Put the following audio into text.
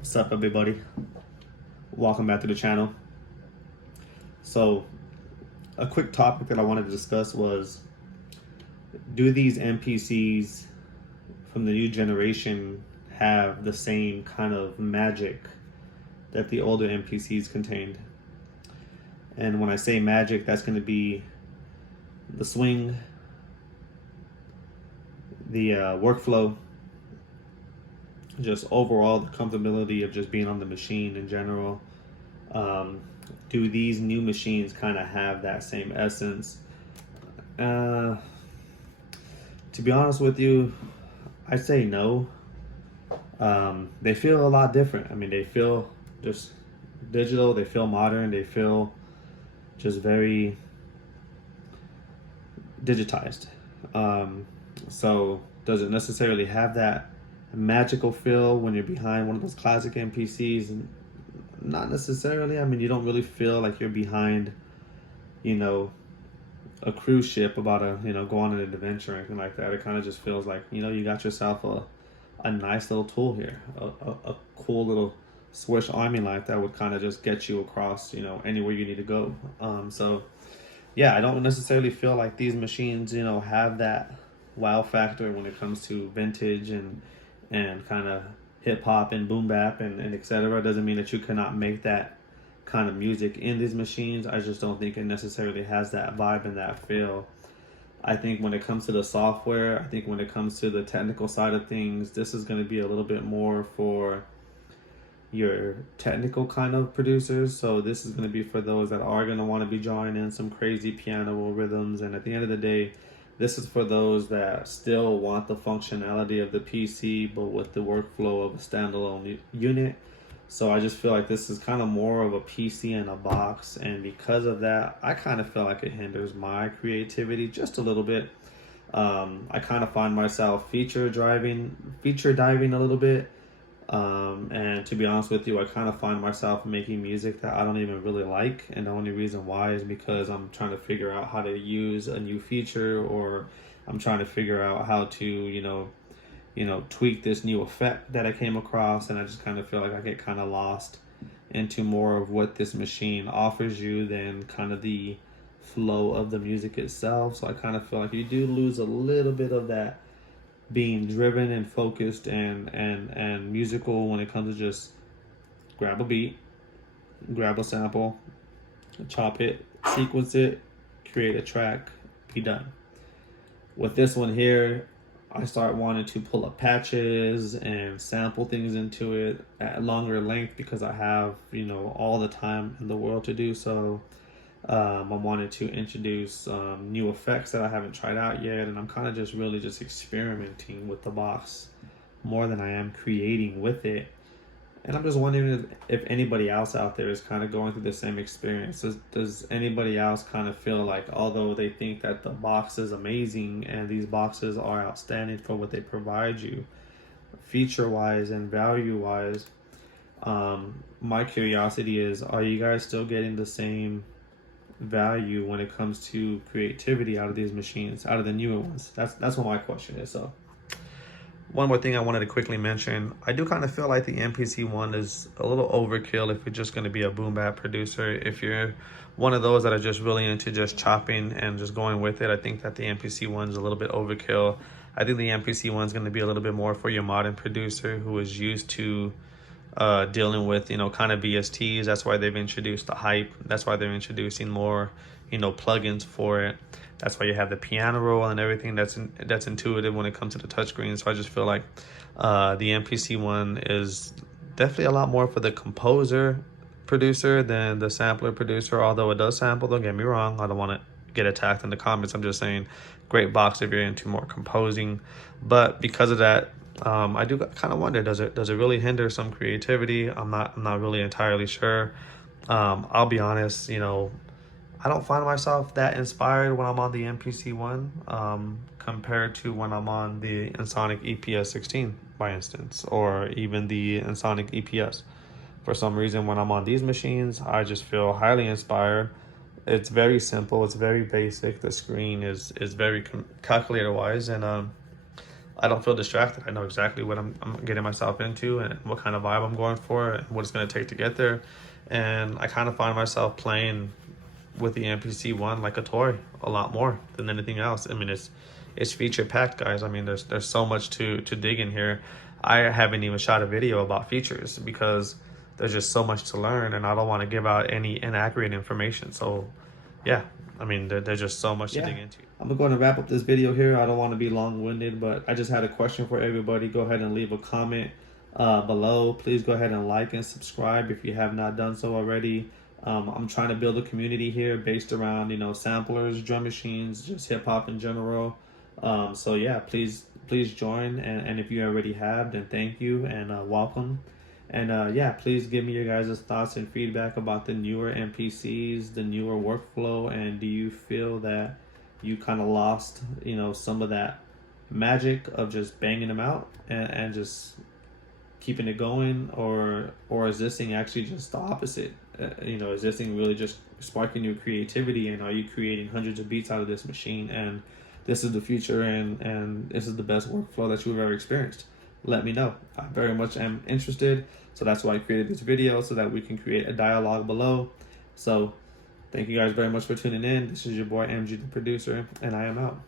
What's up, everybody? Welcome back to the channel. So, a quick topic that I wanted to discuss was, do these MPCs from the new generation have the same kind of magic that the older MPCs contained? And when I say magic, that's going to be the swing, the workflow, just overall the comfortability of just being on the machine in general. Do these new machines kind of have that same essence? To be honest with you, I say no. They feel a lot different. I mean, they feel just digital, they feel modern, they feel just very digitized. So does it necessarily have that magical feel when you're behind one of those classic MPCs? Not necessarily. I mean, you don't really feel like you're behind, a cruise ship about to, go on an adventure or anything like that. It kind of just feels like, you got yourself a nice little tool here, a cool little Swiss Army knife that would kind of just get you across, anywhere you need to go. So yeah, I don't necessarily feel like these machines, have that wow factor when it comes to vintage and kind of hip hop and boom bap and etc. Doesn't mean that you cannot make that kind of music in these machines. I just don't think it necessarily has that vibe and that feel. I think when it comes to the software, I think when it comes to the technical side of things, this is going to be a little bit more for your technical kind of producers. So this is going to be for those that are going to want to be drawing in some crazy piano rhythms. And at the end of the day, this is for those that still want the functionality of the PC, but with the workflow of a standalone unit. So I just feel like this is kind of more of a PC in a box. And because of that, I kind of feel like it hinders my creativity just a little bit. I kind of find myself feature diving a little bit. And to be honest with you, I kind of find myself making music that I don't even really like, and the only reason why is because I'm trying to figure out how to use a new feature, or I'm trying to figure out how to tweak this new effect that I came across, and I just kind of feel like I get kind of lost into more of what this machine offers you than kind of the flow of the music itself. So I kind of feel like you do lose a little bit of that being driven and focused and musical when it comes to just grab a beat, grab a sample, chop it, sequence it, create a track, be done. With this one here, I start wanting to pull up patches and sample things into it at longer length because I have, all the time in the world to do so. I wanted to introduce new effects that I haven't tried out yet, and I'm kind of just really just experimenting with the box more than I am creating with it. And I'm just wondering if anybody else out there is kind of going through the same experience. Does anybody else kind of feel like, although they think that the box is amazing and these boxes are outstanding for what they provide you, feature-wise and value-wise, my curiosity is, are you guys still getting the same value when it comes to creativity out of these machines, out of the newer ones? That's what my question is. So one more thing I wanted to quickly mention, I do kind of feel like the MPC one is a little overkill if you're just going to be a boom bap producer. If you're one of those that are just really into just chopping and just going with it, I think that the MPC one is a little bit overkill. I think the MPC one is going to be a little bit more for your modern producer who is used to dealing with kind of VSTs. That's why they've introduced the hype. That's why they're introducing more plugins for it. That's why you have the piano roll and everything that's intuitive when it comes to the touchscreen. So I just feel like the MPC one is definitely a lot more for the composer producer than the sampler producer, although it does sample. Don't get me wrong, I don't want to get attacked in the comments. I'm just saying, great box if you're into more composing. But because of that, I do kind of wonder, does it really hinder some creativity? I'm not really entirely sure. I'll be honest, I don't find myself that inspired when I'm on the MPC one compared to when I'm on the Ensoniq EPS 16, by instance, or even the Ensoniq EPS. For some reason, when I'm on these machines, I just feel highly inspired. It's very simple. It's very basic. The screen is very calculator wise, and I don't feel distracted. I know exactly what I'm getting myself into and what kind of vibe I'm going for and what it's going to take to get there. And I kind of find myself playing with the MPC one like a toy a lot more than anything else. I mean, it's feature packed, guys. I mean, there's so much to dig in here. I haven't even shot a video about features because there's just so much to learn, and I don't want to give out any inaccurate information. So, yeah, I mean, there's just so much to dig into. I'm going to wrap up this video here. I don't want to be long-winded, but I just had a question for everybody. Go ahead and leave a comment below. Please go ahead and like and subscribe if you have not done so already. I'm trying to build a community here based around, you know, samplers, drum machines, just hip hop in general. So yeah, please join, and if you already have, then thank you and welcome. And yeah, please give me your guys' thoughts and feedback about the newer MPCs, the newer workflow, and do you feel that you kind of lost, you know, some of that magic of just banging them out and just keeping it going, or is this thing actually just the opposite? You know, is this thing really just sparking your creativity, and are you creating hundreds of beats out of this machine, and this is the future, and this is the best workflow that you've ever experienced? Let me know. I very much am interested, so that's why I created this video, so that we can create a dialogue below. So thank you guys very much for tuning in. This is your boy MG, the producer, and I am out.